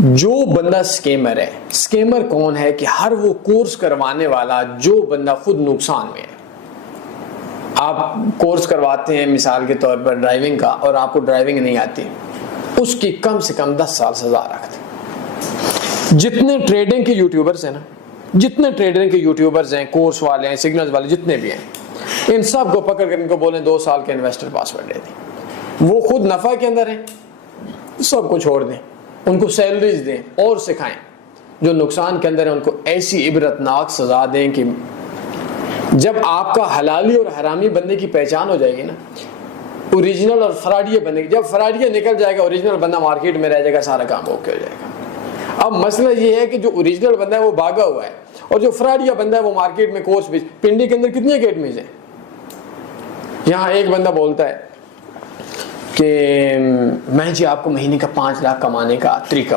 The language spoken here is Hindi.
जो बंदा स्कैमर है, स्कैमर कौन है कि हर वो कोर्स करवाने वाला जो बंदा खुद नुकसान में है। आप कोर्स करवाते हैं मिसाल के तौर पर ड्राइविंग का और आपको ड्राइविंग नहीं आती, उसकी कम से कम 10 साल सजा रखते। जितने ट्रेडिंग के यूट्यूबर्स हैं ना, जितने ट्रेडिंग के यूट्यूबर्स हैं, कोर्स वाले हैं, सिग्नल्स वाले जितने भी हैं, इन सब को पकड़ कर इनको बोलें 2 साल के इन्वेस्टर पासवर्ड दे दें। वो खुद नफा के अंदर है, सबको छोड़ दें, उनको सैलरीज दें और सिखाएं। जो नुकसान के अंदर है उनको ऐसी इबरतनाक सजा दें कि जब आपका हलाली और हरामी बंदे की पहचान हो जाएगी ना, ओरिजिनल और फराडिया बंदे की, जब फराडिया निकल जाएगा ओरिजिनल बंदा मार्केट में रह जाएगा, सारा काम ओके हो जाएगा। अब मसला ये है कि जो ओरिजिनल बंदा है वो भागा हुआ है और जो फराडिया बंदा है वो मार्केट में कोर्स भी। पिंडी के अंदर कितनी अकेडमीज है? यहाँ एक बंदा बोलता है कि मैं जी आपको महीने का 5 लाख कमाने का तरीका